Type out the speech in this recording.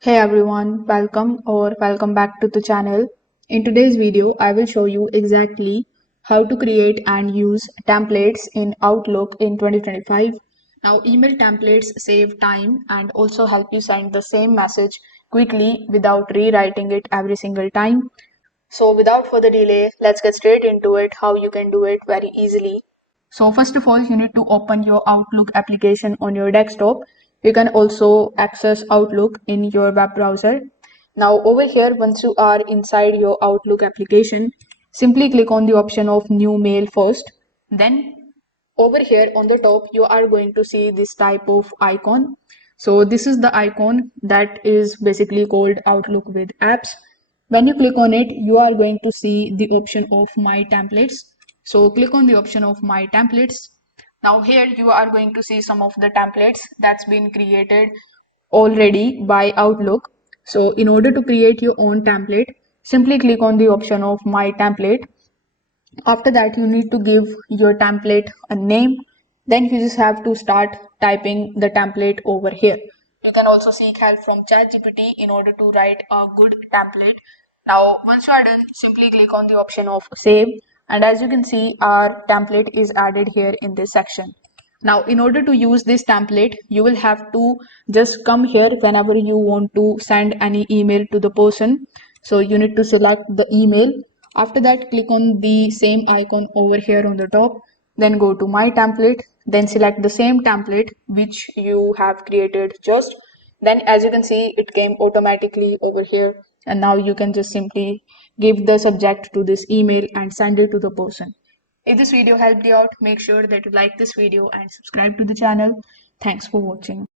Hey everyone, welcome back to the channel. In today's video, I will show you exactly how to create and use templates in Outlook in 2025. Now, email templates save time and also help you send the same message quickly without rewriting it every single time. So without further delay, let's get straight into it, how you can do it very easily. So first of all, you need to open your Outlook application on your desktop. You can also access Outlook in your web browser. Now over here, once you are inside your Outlook application, simply click on the option of new mail first. Then over here on the top, you are going to see this type of icon. So this is the icon that is basically called Outlook with apps. When you click on it, you are going to see the option of my templates. So click on the option of my templates. Now here you are going to see some of the templates that's been created already by Outlook. So in order to create your own template, simply click on the option of my template. After that, you need to give your template a name. Then you just have to start typing the template over here. You can also seek help from ChatGPT in order to write a good template. Now, once you are done, simply click on the option of save. And as you can see, our template is added here in this section. Now, in order to use this template, you will have to just come here whenever you want to send any email to the person. So you need to select the email. After that, click on the same icon over here on the top. Then go to my template. Then select the same template which you have created just. Then as you can see, it came automatically over here. And now you can just simply give the subject to this email and send it to the person. If this video helped you out, make sure that you like this video and subscribe to the channel. Thanks for watching.